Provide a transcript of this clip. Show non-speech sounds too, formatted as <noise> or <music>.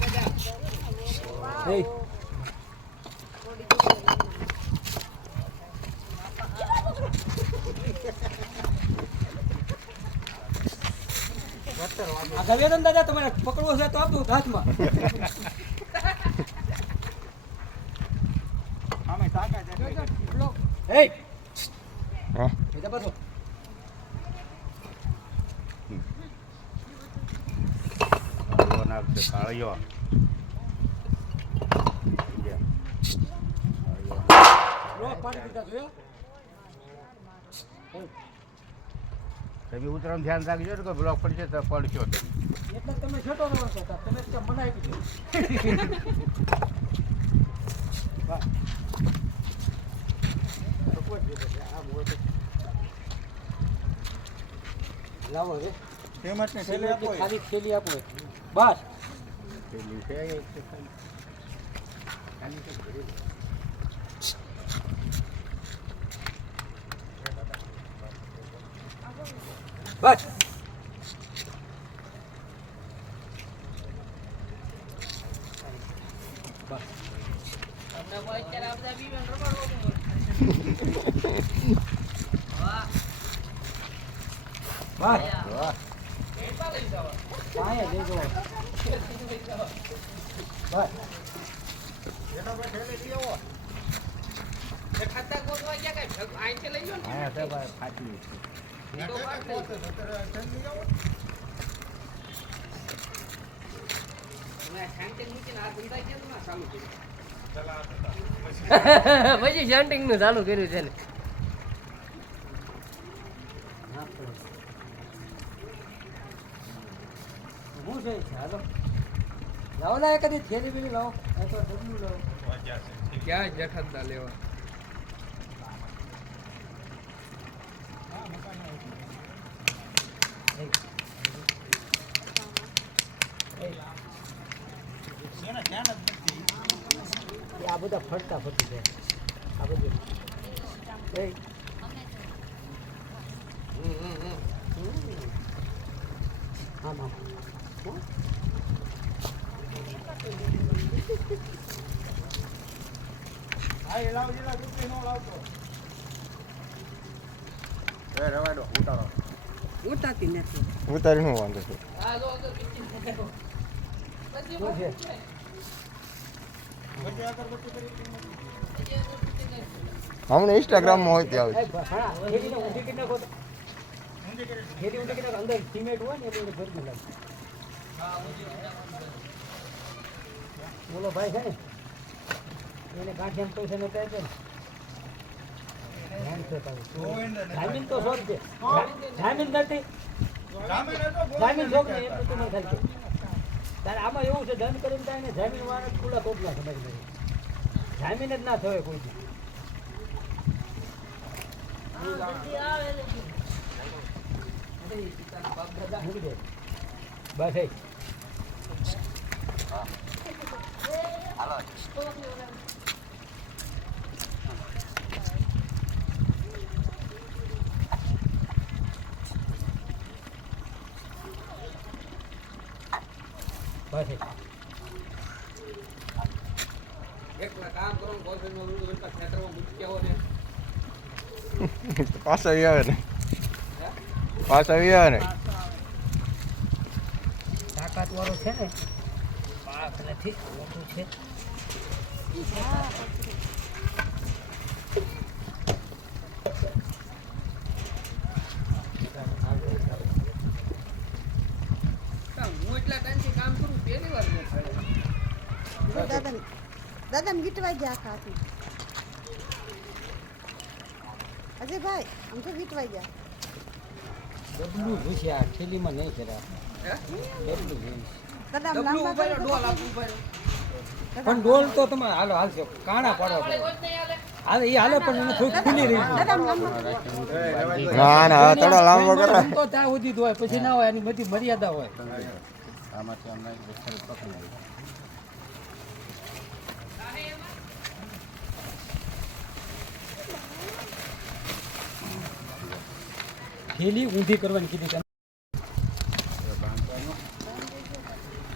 બધા. અરે. આ દાદા તમારે પકડવો છે તો આપો હાથમાં નાખશે કાળિયો લો પાણી પીતા જોયો તમે ઉતરવાનું ધ્યાન રાખજો ને કોઈ બ્લોક પડશે તો પડશો એટલે તમે છોટો રહો છો. તમે દીધું. લાવો રે. ખાલી થેલી આપો. બસ. પેલી છે ઘરે. બસ <laughs> તમને કોઈ અત્યારે આ બધા બીવાને રમાડવા મળે. વાહ. વાહ. કેટલા લઈ જવા? અહીંયા લઈ જાઓ. એ ખાતા ગોતવા ગયા કાંઈ ભેગું અહીંથી લઈ જાઓ ને. હા તો ભાઈ ફાટી છે. તો વાત નહીં. મેં શાંતિ મૂકીને આ ધંધા કેમ ના ચાલુ કર્યું? પછી શન્ટિંગનું ચાલુ કર્યું છે ને શું છે હાલો. લાવો ના કદી થેલી બેલી લાવો. આ તો ડબલું લાવો. ક્યાં જઠંદા લેવા? એ આ બધા ફરતા ફરતી છે આ બધું. એ. આમ આમ હો? એ ઉતારો શું વાંધો. છે છે હમણાં ઇન્સ્ટાગ્રામમાં હોય ત્યાં કરી નાખો અંદર સિમેન્ટ હોય ને એટલે એને ભરી નાખો બોલો ભાઈ છે ને? એને ગાંઠિયામાં પૈસા ને ધ્યાન છે જામીન તો શોધ છે જામીન નથી. જામીન શોખ ને એટલું તો ખાલી કહે. તારે આમાં એવું છે દંડ કરીને ને જામીન વાળા ખુલ્લા તોડલા છે મારી મારી જામીન જ ના થયો કોઈ દી. બસ એ. ને <laughs> પાછા આવી આવે ને. પાછા આવી આવે ને. તાકાત વાળો છે ને પાક નથી મોટું છે. હું એટલા ટાઈમથી કામ કરું પહેલી વાર મેં કર્યું. દાદા દાદાને ગીટવાઈ ગયા આખા હાથી અજયભાઈ આમ તો વીટવાઈ ગયા. ડબલું આ થેલીમાં નહીં જરા. પણ ડોલ તો તમે હાલો હાલશો કાણા પાડો. હાલે. એ હાલે પણ એને થોડી ખુલી રહી. ના ના થોડો લાંબો કરો તો ત્યાં સુધી હોય પછી ના હોય એની બધી મર્યાદા હોય. આમાંથી અમને થેલી ઊંધી કરવાની કીધી